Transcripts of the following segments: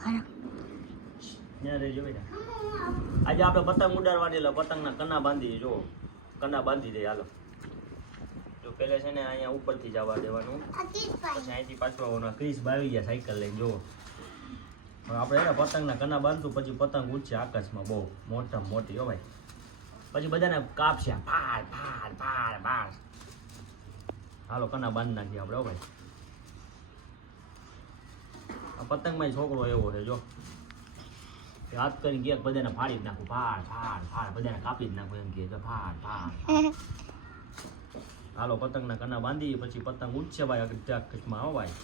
ત્યાં રહેજો બેટા. આજે આપણે પતંગ ઉડાડવાની એટલે પતંગના કના બાંધીએ. જો કના બાંધી દે. હાલો જો પેલે છે ને અહીંયા ઉપરથી જવા દેવાનું, પછી અહીંથી પાછું ક્રીસ બાવી ગયા સાયકલ લઈને. જો આપણે એને પતંગના કના બાંધતું, પછી પતંગ ઉડશે આકાશમાં બહુ મોટા મોટી. હો ભાઈ, પછી બધાને કાપશે. ફાડ ફાડ ફાડ ફાડ. હાલો કના બાંધી નાખીએ આપણે. હો ભાઈ, આ પતંગમાં છોકરો એવો છે. જો હાથ કરીને કે બધાને ફાડી જ નાખું. ફાડ ફાડ ફાડ. બધાને કાપી જ નાખું એમ કે ફાડ ફાડ. હાલો પતંગના કના બાંધી, પછી પતંગ ઉડશે ભાઈ આકાશમાં. હો ભાઈ,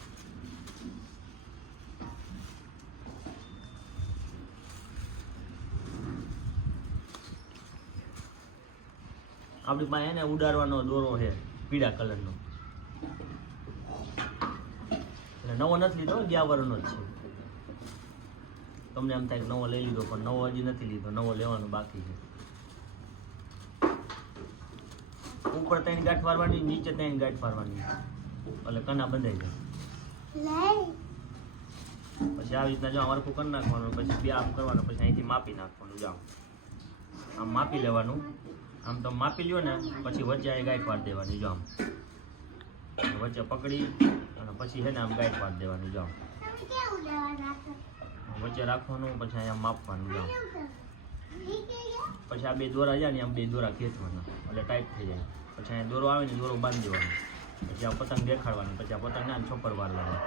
આપણી પાસે એને ઉડાડવાનો દોરો છે પીળા કલરનો. એટલે નવો નથી લીધો, ગયા વર્ષનો જ છે. તમને એમ થાય કે નવો લઈ લીધો, પણ નવો હજી નથી લીધો. નવો લેવાનો બાકી છે. ઉપર 3 ગાંઠ ફારવાની, નીચે 3 ગાંઠ ફારવાની, એટલે કના બંધાઈ જાય. પછી આવી રીતના જો હરખું કરી નાખવાનું, પછી બે આમ કરવાનું, પછી અહીંથી માપી નાખવાનું. જાઓ આમ માપી લેવાનું. આમ તો માપી લ્યો ને, પછી વચ્ચે આ ગાંઠ વાર દેવાની. જો આમ વચ્ચે પકડી અને પછી છે ને આમ ગાંઠ વાર દેવાની. જો વચ્ચે રાખવાનું, પછી અહીંયા માપવાનું. જો પછી આ 2 દોરા જાય ને, આમ 2 દોરા ખેંચવાના એટલે ટાઈટ થઈ જાય. પછી અહીંયા દોરો આવે ને, દોરો બાંધી દેવાનો. પછી આ પતંગ દેખાડવાની, પછી આ પતંગ ને છોપર વારવાની.